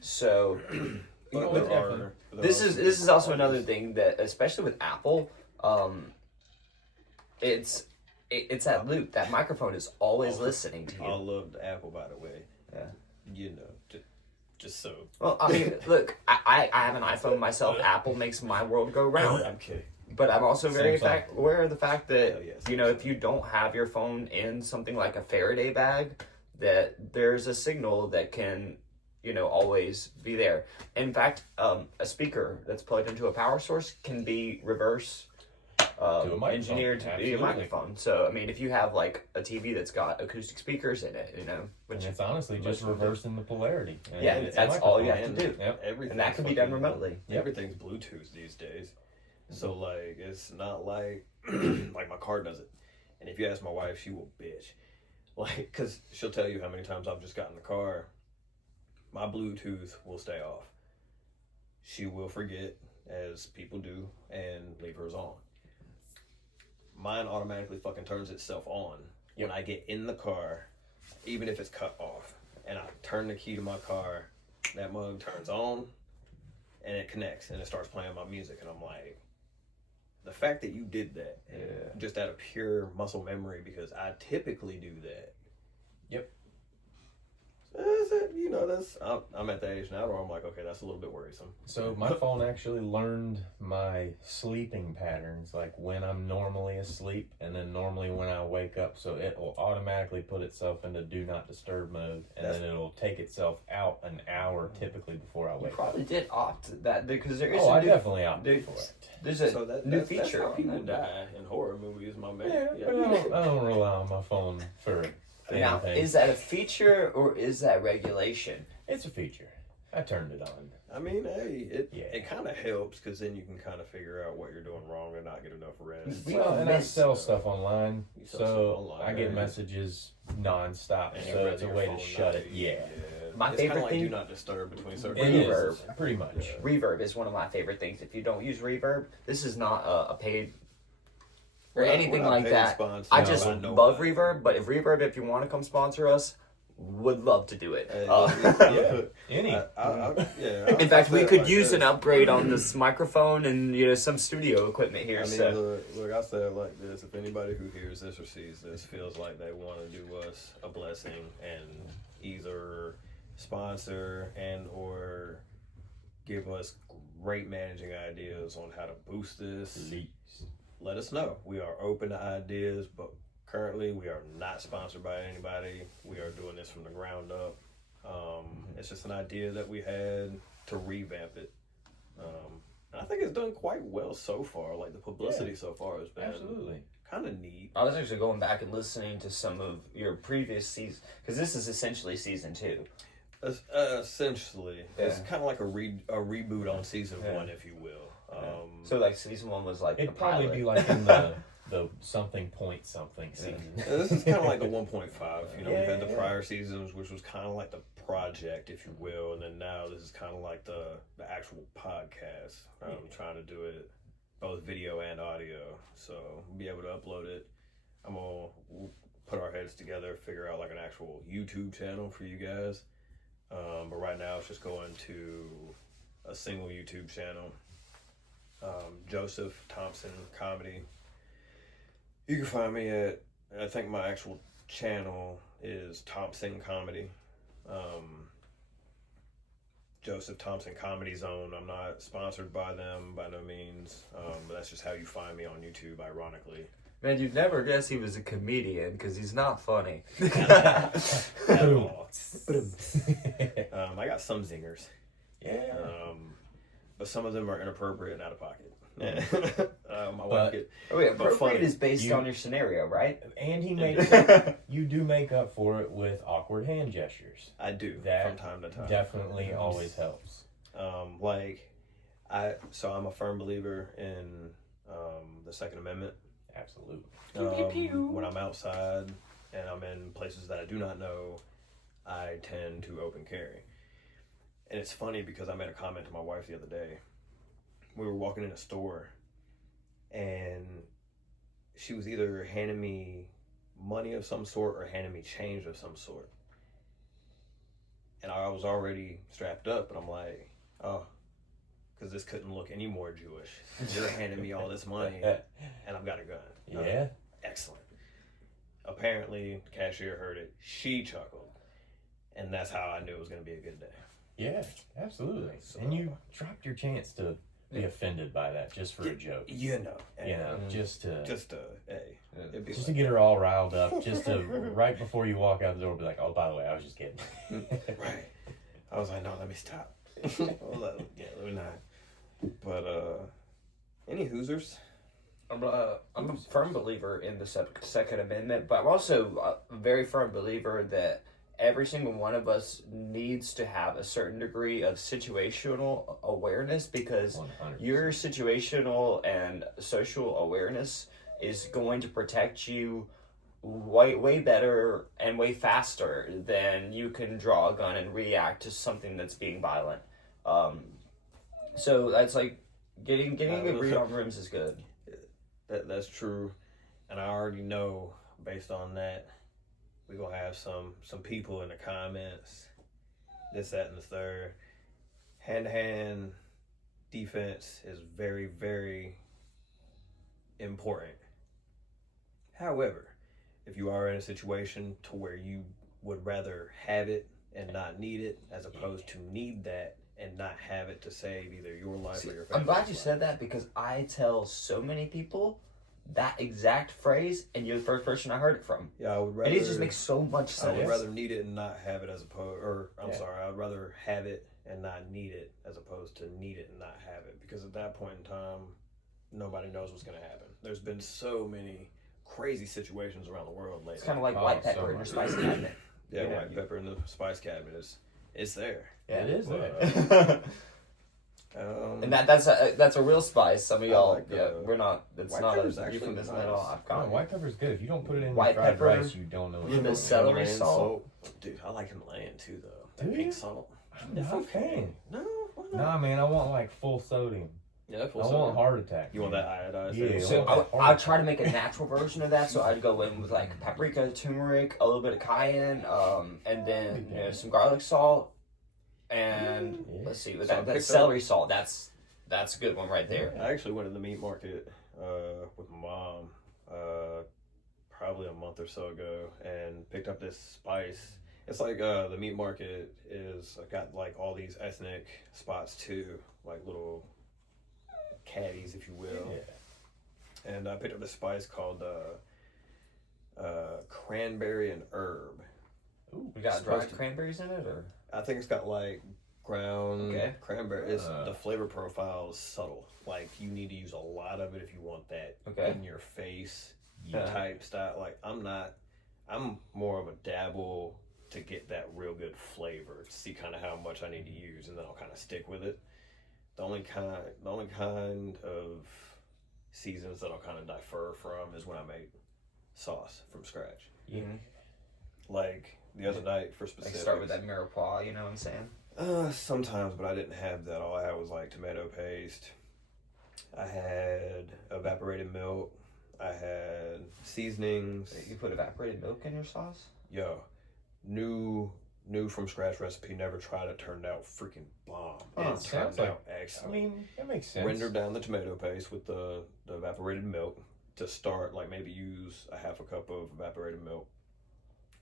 So, this is also another thing that, especially with Apple, it's that loop. That microphone is always listening to you. I love the Apple, by the way. Yeah. Just so. Well, I mean, look, I have an iPhone myself. Apple makes my world go round. I'm kidding. But I'm also very Same aware of the fact that, yes, if you don't have your phone in something like a Faraday bag, that there's a signal that can, always be there. In fact, a speaker that's plugged into a power source can be reverse engineered to be a microphone. So, I mean, if you have like a TV that's got acoustic speakers in it, which and it's honestly just reversing the polarity. And that's all you have to do. Yep. And that can be done remotely. Everything's Bluetooth these days. So, like, it's not like, like my car does it. And if you ask my wife, she will bitch. Like, because she'll tell you how many times I've just gotten in the car, my Bluetooth will stay off. She will forget, as people do, and leave hers on. Mine automatically fucking turns itself on when I get in the car, even if it's cut off. And I turn the key to my car, that mug turns on, and it connects, and it starts playing my music. And I'm like, the fact that you did that, just out of pure muscle memory, because I typically do that. Yep. I'm at the age now where I'm like, okay, that's a little bit worrisome. So my phone actually learned my sleeping patterns, like when I'm normally asleep and then normally when I wake up. So it will automatically put itself into do not disturb mode, and then it'll take itself out an hour typically before I wake up. You probably did opt that because there is I definitely opted for it. There's a new feature. That's how people die in horror movies, my man. But I don't rely on my phone for now, anything. is that a feature or is that regulation? It's a feature. I turned it on. I mean, hey, it kind of helps because then you can kind of figure out what you're doing wrong and not get enough rest. Well, and I sell stuff online, so I get messages nonstop. So it's a way to shut it. Yeah. My favorite thing. Do not disturb between certain. Reverb. Pretty much. Reverb is one of my favorite things. If you don't use Reverb, this is not a paid or anything like that. I just love Reverb, but if you want to come sponsor us, would love to do it. In fact, we could use an upgrade on this microphone and some studio equipment here. I mean, look, I say it like this: if anybody who hears this or sees this feels like they want to do us a blessing and either sponsor and or give us great managing ideas on how to boost this, let us know. We are open to ideas, but currently we are not sponsored by anybody. We are doing this from the ground up. It's just an idea that we had to revamp it. And I think it's done quite well so far. Like the publicity so far has been absolutely kind of neat. I was actually going back and listening to some of your previous seasons because this is essentially season 2. Essentially, it's kind of like a reboot on season 1, if you will. So like season 1 was like it'd the probably pilot. be like in the the something point something season. This is kind of like the 1.5. You know, we had the Yeah. prior seasons, which was kind of like the project, if you will, and then now this is kind of like the actual podcast. I'm trying to do it both video and audio, so we'll be able to upload it. We'll put our heads together, figure out like an actual YouTube channel for you guys. But right now it's just going to a single YouTube channel. Joseph Thompson Comedy. You can find me at, I think my actual channel is Thompson Comedy. Joseph Thompson Comedy Zone. I'm not sponsored by them by no means, but that's just how you find me on YouTube, ironically. Man, you'd never guess he was a comedian because he's not funny. At all. I got some zingers. Yeah. But some of them are inappropriate and out of pocket. My wife get, Oh yeah, but appropriate funny. is based on your scenario, right? And he makes you do make up for it with awkward hand gestures. I do That from time to time. Definitely always helps. So I'm a firm believer in the Second Amendment. Absolutely. When I'm outside and I'm in places that I do not know, I tend to open carry. And it's funny because I made a comment to my wife the other day. We were walking in a store and she was either handing me money of some sort or handing me change of some sort. And I was already strapped up, and I'm like, oh, because this couldn't look any more Jewish. You're handing me all this money, and I've got a gun. Yeah. Excellent. Apparently, the cashier heard it. She chuckled. And that's how I knew it was going to be a good day. Yeah, absolutely. So, and you dropped your chance to be offended by that just for a joke. You know. You know, just to hey. It'd be just to get her all riled up, just to right before you walk out the door, be like, "Oh, by the way, I was just kidding." Right. I was like, no, let me stop. Let me not. But any Hoosers? I'm a firm believer in the Second Amendment, but I'm also a very firm believer that every single one of us needs to have a certain degree of situational awareness, because 100%. your situational and social awareness is going to protect you way better and way faster than you can draw a gun and react to something that's being violent. So that's like getting a read on rooms is good. That's true, and I already know based on that we're gonna have some people in the comments, this, that, and the third. Hand-to-hand defense is very, very important. However, if you are in a situation to where you would rather have it and not need it, as opposed to need that and not have it to save either your life or your family's I'm glad you life. said that, because I tell so many people that exact phrase, and you're the first person I heard it from. Yeah, I would rather. And it just makes so much I would sense. rather need it and not have it as opposed, Yeah. sorry, I would rather have it and not need it as opposed to need it and not have it, because at that point in time, nobody knows what's going to happen. There's been so many crazy situations around the world lately. It's kind of like Oh, white so pepper in your much. spice cabinet. Yeah, you know, white pepper in the spice cabinet it's there. Yeah, it is But, there. And that's a real spice. Some of y'all, like, we're not. It's white not pepper's a actually euphemism nice. at all. I've No, got white pepper's good. If you don't put it in White fried pepper, rice, you don't know what with you're the doing. celery Himalayan salt. Dude, I like Himalayan too, though. Do That pink you? salt. I'm not a fan. No, why not? Nah, man, I want like full sodium. Yeah, full I sodium. want heart attack. You want man. that iodized? Yeah, thing? So well, I try to make a natural version of that. So I'd go in with like paprika, turmeric, a little bit of cayenne, and then some garlic salt, and Yeah. let's see, with So I that picked celery salt. That's a good one right there. I actually went to the meat market with my mom probably a month or so ago and picked up this spice. It's like the meat market is got like all these ethnic spots too, like little caddies, if you will. Yeah. And I picked up this spice called cranberry and herb. Ooh, we got Supposed dried to- cranberries in it, or I think it's got like ground Okay. cranberry. The flavor profile is subtle. Like you need to use a lot of it if you want that Okay. in your face Yeah. type style. Like I'm more of a dabble to get that real good flavor, to see kind of how much I need to use, and then I'll kind of stick with it. The only kind of seasons that I'll kind of differ from is when I make sauce from scratch. Yeah. Like the other night for Like specifics. start with that mirepoix, you know what I'm saying? Sometimes, but I didn't have that. All I had was like tomato paste. I had evaporated milk. I had seasonings. You put evaporated milk in your sauce? Yo, new from scratch recipe. Never tried it. Turned out freaking bomb. Oh, It turned sounds out I excellent. mean, that makes sense. Render down the tomato paste with the evaporated milk to start. Like maybe use a half a cup of evaporated milk.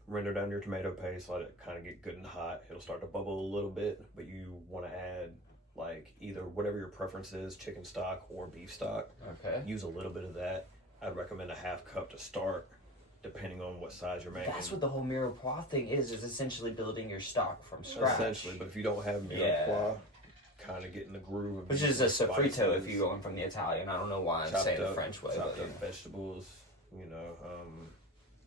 Render down your tomato paste, let it kind of get good and hot. It'll start to bubble a little bit, but you want to add like either whatever your preference is, chicken stock or beef stock. Okay. Use a little bit of that. I'd recommend a half cup to start, depending on what size you're making. That's what the whole mirepoix thing is essentially building your stock from scratch. Essentially, but if you don't have mirepoix, kind of get in the groove of Which is a using sofrito if spices, you're going from the Italian. I don't know why I'm chopped saying the up- French way, chopped but up vegetables, you know.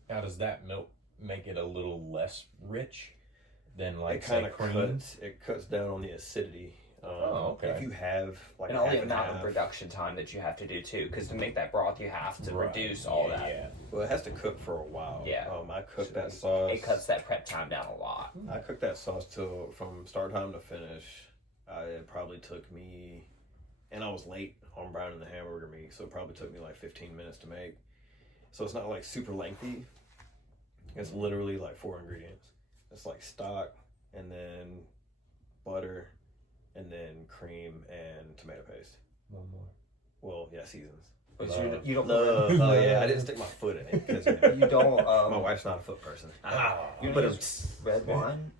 How does that milk make it a little less rich than like It kind say of cream? cuts down on the acidity. Oh, okay. If you have like and all half the amount of half, production time that you have to do too, because to make that broth you have to Right. reduce all Yeah, that. Yeah. well, it has to cook for a while. Yeah. I cooked that sauce. It cuts that prep time down a lot. I cooked that sauce till from start time to finish. It probably took me, and I was late on browning the hamburger meat, so it probably took me like 15 minutes to make. So it's not like super lengthy. It's literally like 4 ingredients. It's like stock, and then butter, and then cream and tomato paste. One more. Well, yeah, seasons. But Love. you don't. Oh yeah, I didn't stick my foot in it because You don't. my wife's not a foot person. You But don't use red wine.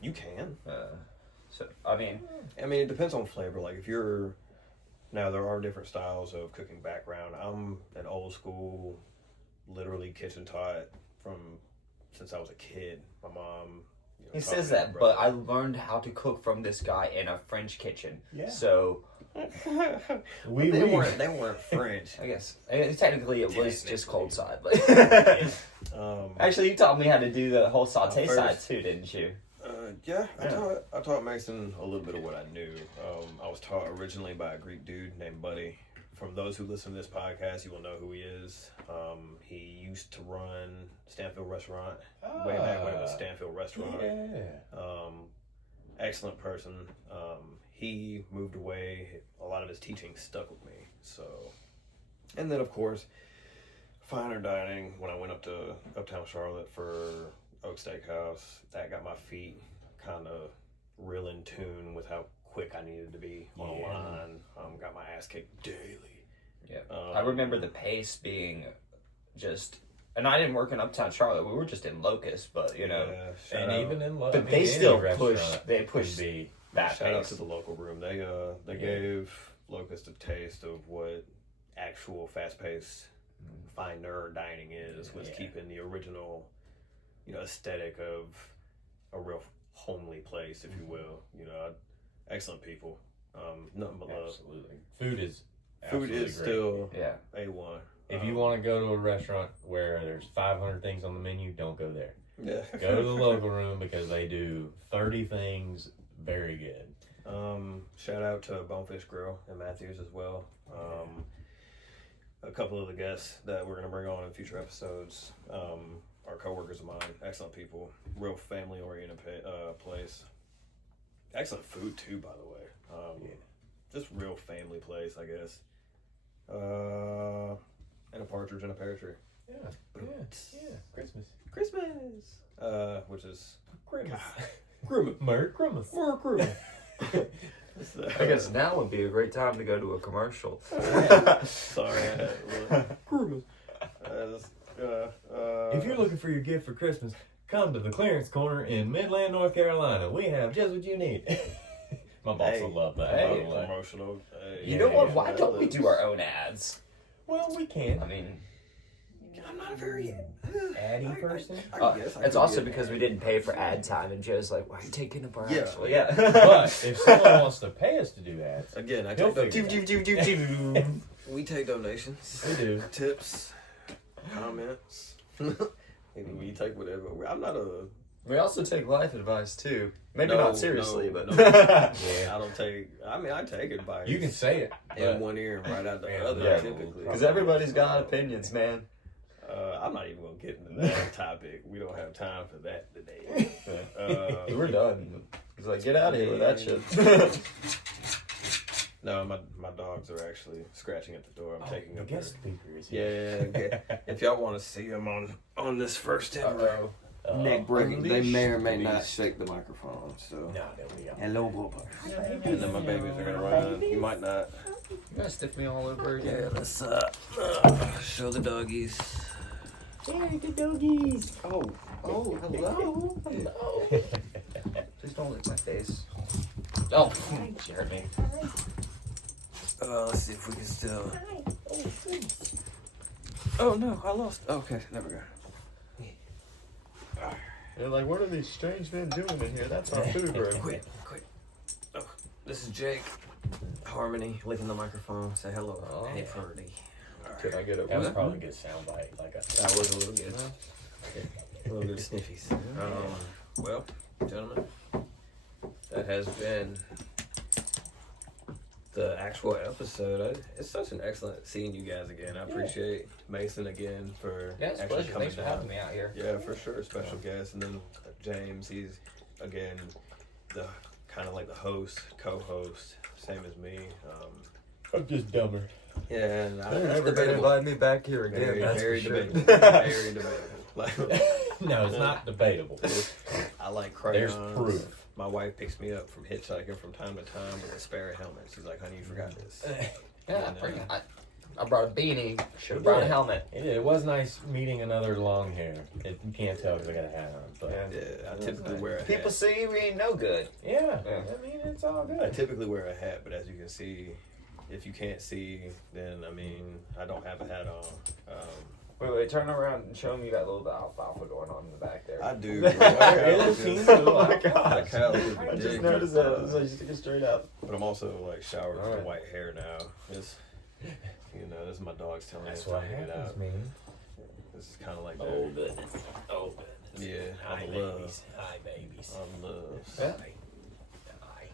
you can. So I mean, It depends on flavor. Like if you're now, there are different styles of cooking background. I'm an old school, literally kitchen taught from since I was a kid. My mom. he taught says me, that, but I learned how to cook from this guy in a French kitchen. Yeah. So they weren't French. I guess technically it was just cold side. But Um, actually, you taught me how to do the whole saute first- side too, didn't you? yeah, I taught Mason a little bit of what I knew. I was taught originally by a Greek dude named Buddy. From those who listen to this podcast, you will know who he is. He used to run Stanfield Restaurant way back when it was Stanfield Restaurant. Yeah. Excellent person. He moved away. A lot of his teaching stuck with me. So, and then of course, finer dining. When I went up to Uptown Charlotte for Oak Steakhouse, that got my feet kind of real in tune with how quick I needed to be on a line. Got my ass kicked daily. Yeah. I remember the pace being just, and I didn't work in Uptown Charlotte. We were just in Locust, but you know, shout And out, even in but they still push. They could push be. that shout out pace. to the local room. They gave Locust a taste of what actual fast paced finer dining is. Was keeping the original, aesthetic of a real homely place, if you will. Excellent people. Nothing but love. Absolutely. Food is Food absolutely is great. still Yeah. A1. If you want to go to a restaurant where there's 500 things on the menu, don't go there. yeah. Go to the local room because they do 30 things very good. Shout out to Bonefish Grill and Matthews as well. A couple of the guests that we're going to bring on in future episodes are coworkers of mine. Excellent people. Real family oriented place. Excellent food too, by the way. Just real family place, I guess. And a partridge in a pear tree. Yeah. Christmas. Christmas. Which is Christmas. Merry Christmas. Merry Christmas. I guess now would be a great time to go to a commercial. Sorry, I had Christmas. If you're looking for your gift for Christmas, come to the clearance corner in Midland, North Carolina. We have just what you need. My boss will love that. by the way. Promotional. You know what? Why don't we do our own ads? Well, we can. I mean, I'm not a very Addy person. I guess I it's could also be because we didn't pay for ad time, and Joe's like, "Why are you taking up our Yeah. actual?" Yeah. But if someone wants to pay us to do ads, Again, I He'll take figure it out. we take donations, we do. tips, comments. We take whatever. I'm not a We also take life advice too. Maybe No, not seriously, no, but no. Yeah. I don't take. I mean, I take advice. You can say it. in but- one ear and right out the Yeah, other. yeah. Typically, because everybody's got opinions, man. I'm not even gonna get into that topic. We don't have time for that today. We're done. He's like, get out of here with that shit. No, my dogs are actually scratching at the door. I'm taking the up guest speaker is Yeah, here. if y'all want to see them on this first ever Uh-oh. neck breaking, they may or may not Unleash. shake the microphone. So No, there we go. hello, Bubba. And then my babies are gonna run. You might not. You gotta stick me all over again. Yeah, let's show the doggies. Hey, the doggies. Oh, hello. Hello. Please don't lick my face. Oh, you hurt me. Let's see if we can still. Oh no, I lost. Okay, there we go. They're like, what are these strange men doing in here? That's our food room. Quit. Oh, this is Jake. Harmony, licking the microphone. Say hello. Oh. Hey, Purdy. Can I get a That was probably a good soundbite. Like That was a little good. A little bit of sniffies. Well, gentlemen, that has been the actual episode. It's such an excellent seeing you guys again. I appreciate Mason again for Yeah, it's a actually pleasure. coming Thanks for down. having me out here. Yeah, for sure, special guest, and then James. He's again the kind of like the host, co-host, same as me. I'm just dumber. Yeah, and They're that's never gonna debatable. invite me back here again. Very, That's very for sure. debatable. Very debatable. Like, No, it's not debatable. I like There's crayons. proof. My wife picks me up from hitchhiking from time to time with a Sperry helmet. She's like, "Honey, you forgot this." Yeah, I brought a beanie. Should have brought a helmet. It was nice meeting another long hair. You can't tell because I got a hat on. But Yeah, I typically wear a hat. People see we ain't no good. yeah, Yeah. I mean, it's all I good. typically wear a hat, but as you can see, if you can't see, then I mean, I don't have a hat on. Wait, turn around and show me that little alfalfa going on in the back there. I do. It seems a Oh my lot. gosh. The cow is I just ridiculous. noticed that. So you stick it straight up. But I'm also like showered with Alright. white hair now. It's, this is my dog's telling me That's it's what time to get happens, out. man. This is kind of like Oh, that. goodness. Oh, goodness. Yeah, Hi, on the love. babies. Hi, babies. On love. Yeah. Hi.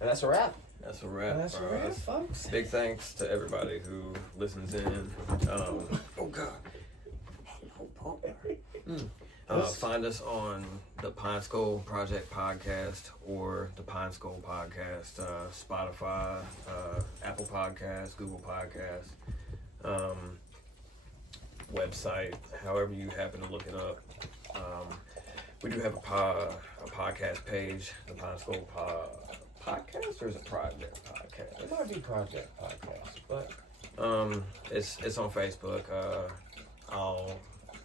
And that's a wrap. That's a wrap. That's for right, us. folks. Big thanks to everybody who listens in. Oh God. Find us on the Pine Skull Project podcast or the Pine Skull podcast, Spotify, Apple Podcasts, Google Podcasts, website, however you happen to look it up. We do have a podcast page, the Pine Skull podcast, or is it Project Podcast? It might be Project Podcast, but It's on Facebook. I'll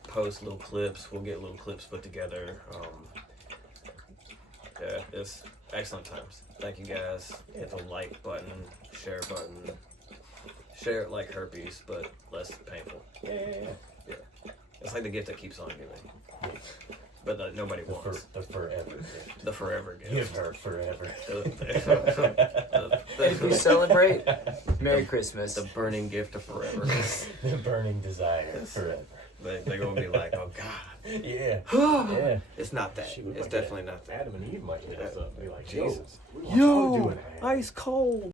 post little clips. We'll get little clips put together. Yeah, it's excellent times. Thank you guys. Hit the like button, share button. Share it like herpes, but less painful. yeah. It's like the gift that keeps on giving, but that nobody wants. The forever gift. The forever gift. Give her forever. If you celebrate, Merry Christmas. The burning gift of forever. The burning desire forever. They're gonna be like, oh God. Yeah. Yeah. It's not that. She would It's like definitely not that. Adam and Eve might hit us up and be like, Jesus. Yo, what y'all doing? Ice cold.